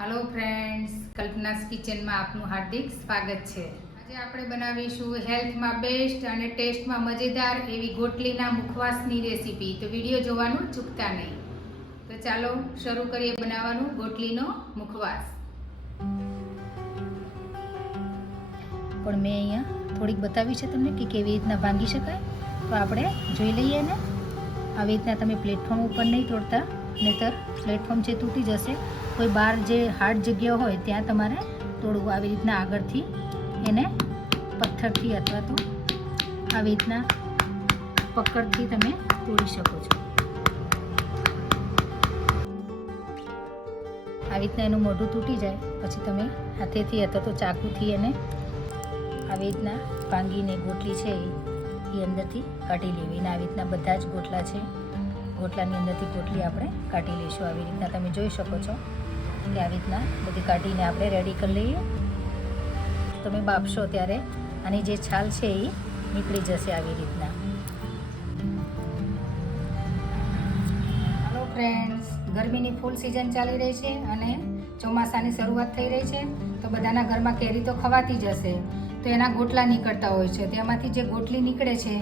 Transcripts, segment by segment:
Hello friends, Kalpana's kitchen में आपનું हार्दिक स्वागत है। आज આપણે બનાવીશું હેલ્થ માં બેસ્ટ અને ટેસ્ટ માં મજેદાર એવી ગોટલીના મુખવાસની રેસીપી। તો વિડિયો જોવાનું ચૂકતા નહીં। તો ચાલો શરૂ કરીએ બનાવવાનું ગોટલીનો મુખવાસ। પણ મેં અહીંયા થોડીક બતાવી છે તમને કે કેવી રીતના ભાંગી શકાય। તો આપણે જોઈ લઈએ ને। આવી રીતના તમે પ્લેટફોર્મ ઉપર નહીં તોડતા, નહીતર પ્લેટફોર્મ છે તૂટી જશે। કોઈ બહાર જે હાર્ડ જગ્યા હોય ત્યાં તમારે તોડવું। આવી રીતના આગળથી એને પથ્થરથી અથવા તો આવી રીતના પકડથી તમે તોડી શકો છો। આવી રીતના એનું મોઢું તૂટી જાય પછી તમે હાથેથી અથવા તો ચાકુથી એને આવી રીતના ભાંગીને ગોટલી છે એ અંદરથી કાઢી લેવી। અને આવી રીતના બધા જ ગોટલા છે, ગોટલાની અંદરથી ગોટલી આપણે કાઢી લઈશું। આવી રીતના તમે જોઈ શકો છો કે આવી રીતના બધી કાઢીને આપણે રેડી કરી લઈએ। તમે બાફશો ત્યારે આની જે છાલ છે એ નીકળી જશે આવી રીતના। હેલો ફ્રેન્ડ્સ, ગરમીની ફૂલ સિઝન ચાલી રહી છે અને ચોમાસાની શરૂઆત થઈ રહી છે। તો બધાના ઘરમાં કેરી તો ખવાતી જ હશે। તો એના ગોટલા નીકળતા હોય છે, તેમાંથી જે ગોટલી નીકળે છે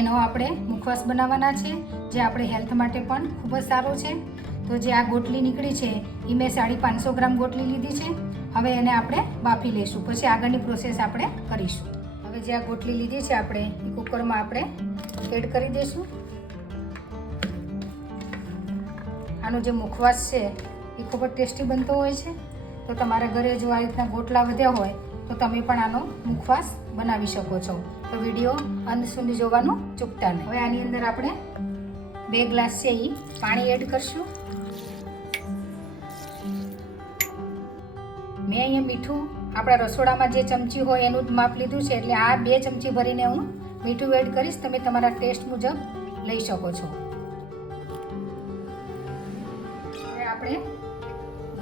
એનો આપણે મુખવાસ બનાવવાના છે, જે આપણે હેલ્થ માટે પણ ખૂબ જ સારો છે। તો જે આ ગોટલી નીકળી છે એ મેં 550 ગ્રામ ગોટલી લીધી છે। હવે એને આપણે બાફી લઈશું, પછી આગળની પ્રોસેસ આપણે કરીશું। હવે જે આ ગોટલી લીધી છે આપણે એ કુકરમાં આપણે એડ કરી દઈશું। આનો જે મુખવાસ છે એ ખૂબ જ ટેસ્ટી બનતો હોય છે। તો તમારા ઘરે જો આ રીતના ગોટલા વધ્યા હોય તો તમે પણ આનો મુખવાસ બનાવી શકો છો। તો વિડીયો અંત સુધી જોવાનું ચૂકતા નહીં। હવે આની અંદર આપણે 2 ગ્લાસ છે એ પાણી એડ કરશું। મેં અહીંયા મીઠું આપણા રસોડામાં જે ચમચી હોય એનું જ માપ લીધું છે, એટલે આ 2 ચમચી ભરીને હું મીઠું એડ કરીશ। તમે તમારા ટેસ્ટ મુજબ લઈ શકો છો। હવે આપણે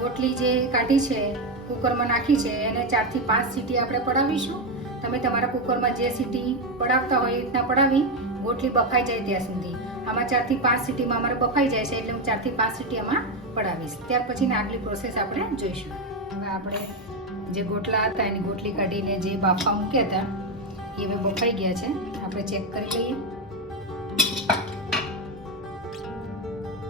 ગોટલી જે કાઢી છે કુકરમાં નાખી છે એને 4 થી 5 સીટી આપણે પડાવીશું। તમે તમારા કુકરમાં જે સીટી પડાવતા હોય એ રીતના પડાવી ગોટલી બફાઈ જાય ત્યાં સુધી। આમાં 4 થી 5 સીટીમાં અમારે બફાઈ જાય છે, એટલે હું 4 થી 5 સીટી આમાં પડાવીશ। ત્યાર પછીની આગલી પ્રોસેસ આપણે જોઈશું। હવે આપણે જે ગોટલા હતા એની ગોટલી કાઢીને જે બાફવા મૂક્યા હતા એ હવે બફાઈ ગયા છે। આપણે ચેક કરી લઈએ।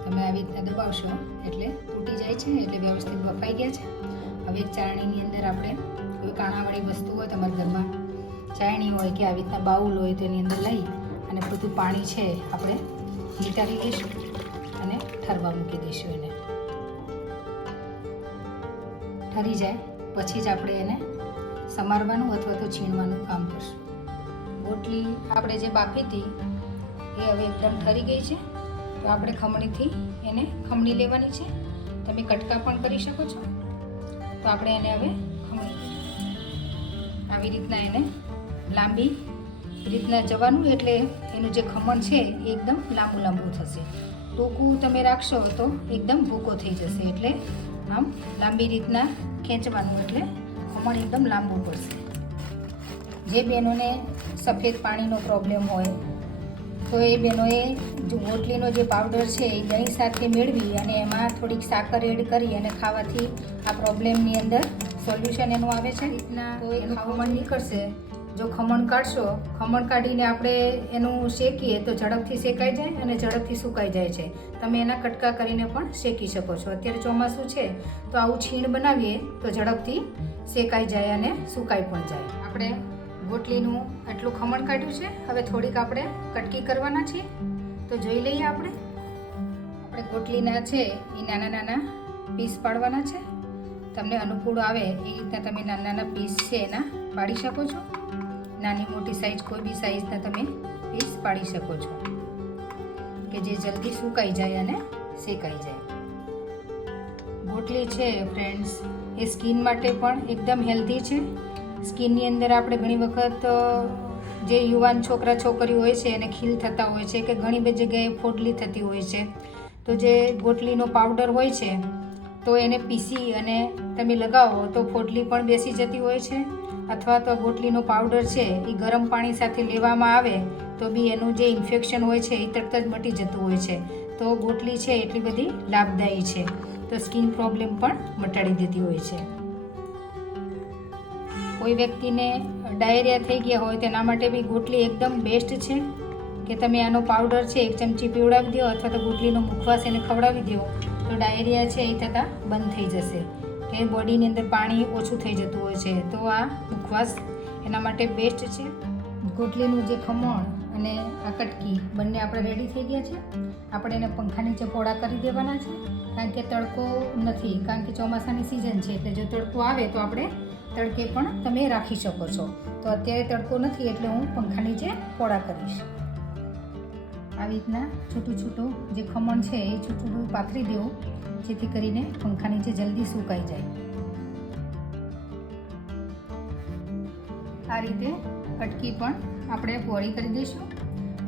તમે આવી રીતના દબાવશો એટલે તૂટી જાય છે, એટલે વ્યવસ્થિત બફાઈ ગયા છે। હવે એક ચાળણીની અંદર આપણે કોઈ કાણાવાળી વસ્તુ હોય તમારા ઘરમાં, ચાળણી હોય કે આવી રીતના બાઉલ હોય તો એની અંદર લઈ અને બધું પાણી છે આપણે નીતારી દઈશું અને ઠરવા મૂકી દઈશું। એને ઠરી જાય પછી જ આપણે એને સમારવાનું અથવા તો છીણવાનું કામ કરશું। ગોટલી આપણે જે બાફી હતી એ હવે એકદમ ઠરી ગઈ છે, તો આપણે ખમણીથી એને ખમણી લેવાની છે। તમે કટકા પણ કરી શકો છો। તો આપણે એને હવે ખમણી આવી રીતના એને લાંબી રીતના જવાનું, એટલે એનું જે ખમણ છે એ એકદમ લાંબુ લાંબુ થશે। ટૂંકું તમે રાખશો તો એકદમ ભૂકો થઈ જશે, એટલે આમ લાંબી રીતના ખેંચવાનું, એટલે ખમણ એકદમ લાંબુ પડશે। જે બહેનોને સફેદ પાણીનો પ્રોબ્લેમ હોય તો એ બહેનોએ જો ગોટલીનો જે પાવડર છે એ દહીં સાથે મેળવી અને એમાં થોડીક સાકર એડ કરી અને ખાવાથી આ પ્રોબ્લેમની અંદર સોલ્યુશન એનું આવે છે। રીતના તો એનું ખમણ નીકળશે। જો ખમણ કાઢશો, ખમણ કાઢીને આપણે એનું શેકીએ તો ઝડપથી શેકાઈ જાય અને ઝડપથી સુકાઈ જાય છે। તમે એના કટકા કરીને પણ શેકી શકો છો। અત્યારે ચોમાસું છે તો આવું છીણ બનાવીએ તો ઝડપથી શેકાઈ જાય અને સુકાઈ પણ જાય। આપણે ગોટલીનું આટલું ખમણ કાઢ્યું છે, હવે થોડીક આપણે કટકી કરવાના છીએ। તો જોઈ લઈએ આપણે ગોટલીના છે એ નાના નાના પીસ પાડવાના છે। તમને અનુકૂળ આવે એ રીતના તમે નાના નાના પીસ છે એના પાડી શકો છો। નાની મોટી સાઈઝ કોઈ બી સાઈઝના તમે પીસ પાડી શકો છો કે જે જલ્દી સુકાઈ જાય અને શેકાઈ જાય। ગોટલી છે ફ્રેન્ડ્સ એ સ્કિન માટે પણ એકદમ હેલ્ધી છે। સ્કિનની અંદર આપણે ઘણી વખત જે યુવાન છોકરા છોકરીઓ હોય છે એને ખીલ થતા હોય છે કે ઘણી બધી જગ્યાએ ફોડલી થતી હોય છે, તો જે ગોટલીનો પાવડર હોય છે તો એને પીસી અને તમે લગાવો તો ફોડલી પણ બેસી જતી હોય છે। અથવા તો ગોટલીનો પાવડર છે એ ગરમ પાણી સાથે લેવામાં આવે તો બી એનું જે ઇન્ફેક્શન હોય છે એ તરત જ મટી જતું હોય છે। તો ગોટલી છે એટલી બધી લાભદાયી છે। તો તો સ્કિન પ્રોબ્લેમ પણ મટાડી દેતી હોય છે. કોઈ વ્યક્તિને ડાયરિયા થઈ ગયા હોય તેના માટે બી ગોટલી એકદમ બેસ્ટ છે કે તમે આનો પાવડર છે 1 ચમચી પીવડાવી દો અથવા તો ગોટલીનો મુખવાસ એને ખવડાવી દો તો ડાયરિયા છે એ થતાં બંધ થઈ જશે કે બોડીની અંદર પાણી ઓછું થઈ જતું હોય છે. તો આ મુખવાસ એના માટે બેસ્ટ છે. ગોટલીનું જે ખમણ અને આ કટકી બંને આપણે રેડી થઈ ગયા છે. આપણે એને પંખા નીચે પોળા કરી દેવાના છે કારણ કે તડકો નથી, કારણ કે ચોમાસાની સિઝન છે એટલે જો તડકો આવે તો આપણે તડકે પણ તમે રાખી શકો છો. તો અત્યારે તડકો નથી એટલે હું પંખા નીચે પોળા કરીશ. આવી રીતના છૂટું છૂટું જે ખમણ છે એ છૂટું પાથરી દેવું જેથી કરીને પંખા નીચે જલ્દી સુકાઈ જાય. આ રીતે કટકી પણ આપણે પોળી કરી દઈશું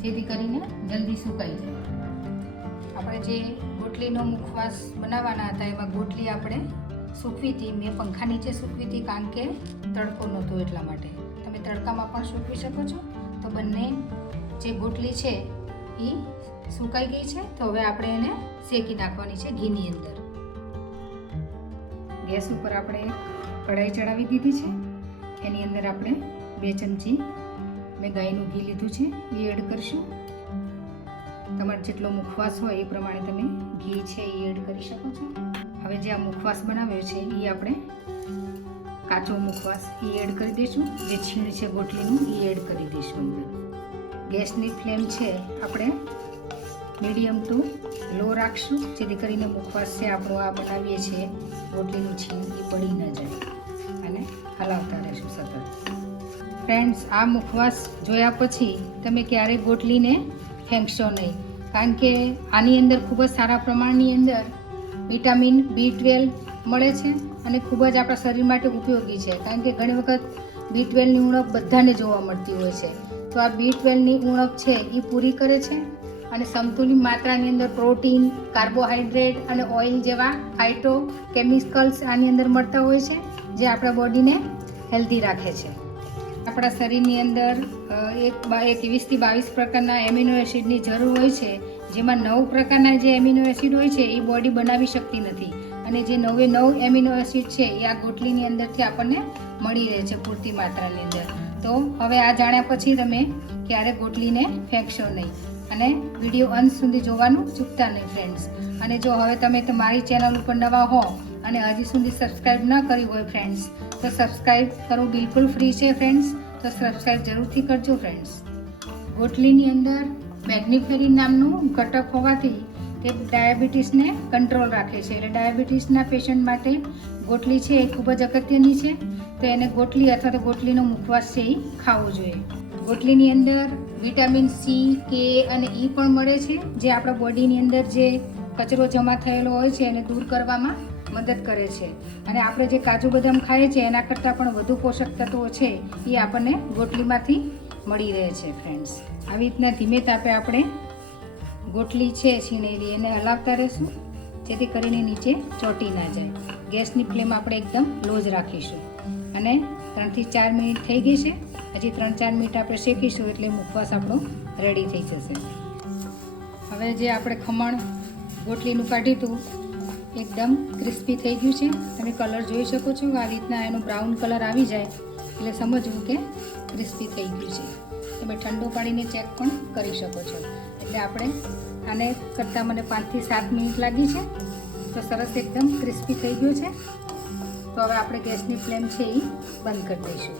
જેથી કરીને જલ્દી સુકાઈ જાય. આપણે જે ગોટલીનો મુખવાસ બનાવવાના હતા એમાં ગોટલી આપણે સૂકવી હતી. મેં પંખા નીચે સૂકવી હતી કારણ કે તડકો નહોતો એટલા માટે. તમે તડકામાં પણ સૂકવી શકો છો. તો બંને જે ગોટલી છે એ સુકાઈ ગઈ છે. તો હવે આપણે એને શેકી નાખવાની છે ઘીની અંદર. ગેસ ઉપર આપણે કઢાઈ ચડાવી દીધી છે. એની અંદર આપણે 2 ચમચી મેં ગાયનું ઘી લીધું છે એ એડ કરીશું. તમારે જેટલો મુખવાસ હોય એ પ્રમાણે તમે ઘી છે એ એડ કરી શકો છો. હવે જે આ મુખવાસ બનાવ્યો છે એ આપણે કાચો મુખવાસ એ એડ કરી દઈશું. જે છીણ છે ગોટલીનું એ એડ કરી દઈશું અંદર. ગેસની ફ્લેમ છે આપણે મીડિયમ ટુ લો રાખશું જેથી કરીને મુખવાસ છે આપણો આ બનાવીએ છીએ ગોટલીનું છીણ એ પડી ન જાય અને હલાવતા રહેશું સતત. ફ્રેન્ડ્સ, આ મુખવાસ જોયા પછી તમે ક્યારેય ગોટલીને ફેંકશો નહીં કારણ કે આની અંદર ખૂબ જ સારા પ્રમાણની અંદર વિટામિન B12 મળે છે અને ખૂબ જ આપણા શરીર માટે ઉપયોગી છે. કારણ કે ઘણી વખત B12ની ઉણપ બધાને જોવા મળતી હોય છે. તો આ B12ની ઉણપ છે એ પૂરી કરે છે અને સમતુલિત માત્રાની અંદર પ્રોટીન, કાર્બોહાઈડ્રેટ અને ઓઇલ જેવા ફાઇટો કેમિકલ્સ આની અંદર મળતા હોય છે જે આપણા બોડીને હેલ્ધી રાખે છે. આપણા શરીરની અંદર 21 થી 22 પ્રકારના એમિનો એસિડની જરૂર હોય છે, જેમાં 9 પ્રકારના જે એમિનો એસિડ હોય છે એ બોડી બનાવી શકતી નથી અને જે 9 એમિનો એસિડ છે એ આ ગોટલીની અંદરથી આપણને મળી રહે છે પૂરતી માત્રાની અંદર. તો હવે આ જાણ્યા પછી તમે ક્યારે ગોટલીને ફેંકશો નહીં અને વિડીયો અંત સુધી જોવાનું ચૂકતા નહીં ફ્રેન્ડ્સ. અને જો હવે તમે તમારી ચેનલ ઉપર નવા હો અને હજી સુધી સબસ્ક્રાઈબ ન કરી હોય ફ્રેન્ડ્સ તો સબસ્ક્રાઈબ કરવું બિલકુલ ફ્રી છે ફ્રેન્ડ્સ. તો સબસ્ક્રાઈબ જરૂરથી કરજો ફ્રેન્ડ્સ. ગોટલીની અંદર મેગ્નીફેરિન નામનું ઘટક હોવાથી તે ડાયાબિટીસને કંટ્રોલ રાખે છે. એટલે ડાયાબિટીસના પેશન્ટ માટે ગોટલી છે એ ખૂબ જ અગત્યની છે. તો એને ગોટલી અથવા તો ગોટલીનો મુખવાસ છે એ ખાવો જોઈએ. ગોટલીની અંદર વિટામિન C, K અને E પણ મળે છે જે આપણા બોડીની અંદર જે કચરો જમા થયેલો હોય છે એને દૂર કરવામાં મદદ કરે છે. અને આપણે જે કાજુ બદામ ખાઈએ છીએ એના કરતાં પણ વધુ પોષક તત્વો છે એ આપણને ગોટલીમાંથી મળી રહે છે ફ્રેન્ડ્સ. આવી રીતના ધીમે તાપે આપણે ગોટલી છે છીણેલી એને હલાવતા રહેશું જેથી કરીને નીચે ચોંટી ના જાય. ગેસની ફ્લેમ આપણે એકદમ લો જ રાખીશું. અને 3 થી 4 મિનિટ થઈ ગઈ છે. હજી 3-4 મિનિટ આપણે શેકીશું એટલે મુખવાસ આપણો રેડી થઈ જશે. હવે જે આપણે ખમણ ગોટલીનું કાઢ્યું હતું એકદમ ક્રિસ્પી થઈ ગયું છે. તમે કલર જોઈ શકો છો. આ રીતના એનો બ્રાઉન કલર આવી જાય એટલે સમજવું કે ક્રિસ્પી થઈ ગયું છે. તમે ઠંડુ પાડીને ચેક પણ કરી શકો છો. એટલે આપણે આને કરતાં મને 5 થી 7 મિનિટ લાગી છે. તો સરસ એકદમ ક્રિસ્પી થઈ ગયું છે. તો હવે આપણે ગેસની ફ્લેમ છે એ બંધ કરી દઈશું.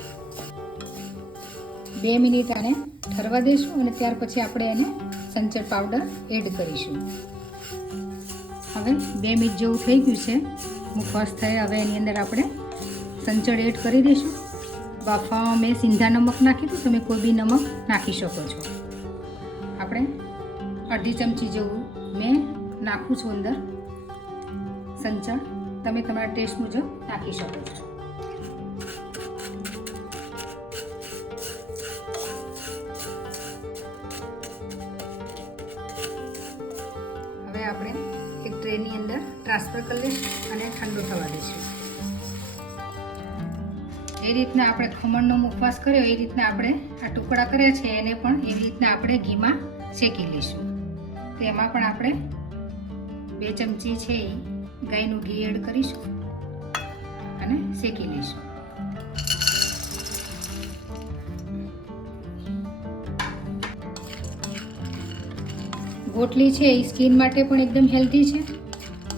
2 મિનિટ આને ઠરવા દઈશું અને ત્યાર પછી આપણે એને સંચળ પાવડર એડ કરીશું. હવે 2 મિનિટ જેવું થઈ ગયું છે મુખવાસ થાય. હવે એની અંદર આપણે સંચળ એડ કરી દઈશું. બાફામાં મેં સિંધા નમક નાખ્યું હતું, તમે કોઈ બી નમક નાખી શકો છો. આપણે 1/2 ચમચી જેવું મેં નાખું છું અંદર સંચળ. તમે તમારા ટેસ્ટ મુજબ નાખી શકો છો. હવે આપણે એક ટ્રેની અંદર ટ્રાન્સફર કરી લઈશું અને ઠંડુ થવા દઈશું. એ રીતના આપણે ખમણનો મુખવાસ કર્યો એ રીતના આપણે આ ટુકડા કર્યા છે એને પણ એવી રીતના આપણે ઘીમાં શેકી લઈશું. તો એમાં પણ આપણે 2 ચમચી છે એ ગાયનું ઘી એડ કરીશું અને શેકી લઈશું. ગોટલી છે એ સ્કિન માટે પણ એકદમ હેલ્ધી છે.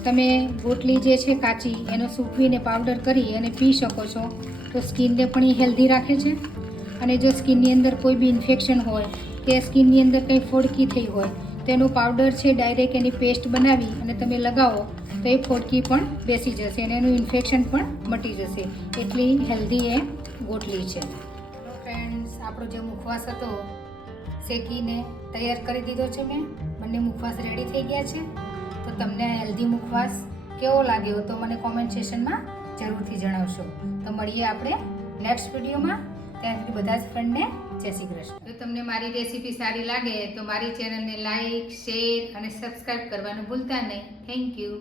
તમે ગોટલી જે છે કાચી એનો સૂકવીને પાવડર કરી અને પી શકો છો તો સ્કિનને પણ એ હેલ્ધી રાખે છે. અને જો સ્કિનની અંદર કોઈ બી ઇન્ફેક્શન હોય કે સ્કિનની અંદર કંઈ ફોડકી થઈ હોય તો એનો પાવડર છે ડાયરેક્ટ એની પેસ્ટ બનાવી અને તમે લગાવો તો એ ફોડકી પણ બેસી જશે અને એનું ઇન્ફેક્શન પણ મટી જશે. એટલી હેલ્ધી એ ગોટલી છે. ફ્રેન્ડ્સ, આપણો જે મુખવાસ હતો શેકીને તૈયાર કરી દીધો છે મેં. બંને મુખવાસ રેડી થઈ ગયા છે. તો તમને હેલ્ધી મુખવાસ કેવો લાગ્યો તો મને કોમેન્ટ સેશનમાં જરૂરથી જણાવશો. તો મળીએ આપણે નેક્સ્ટ વિડીયોમાં. ત્યાં સુધી બધા જ ફ્રેન્ડને જય શ્રી કૃષ્ણ. જો તમને મારી રેસીપી સારી લાગે તો મારી ચેનલને લાઈક, શેર અને સબસ્ક્રાઈબ કરવાનું ભૂલતા નહીં. Thank you.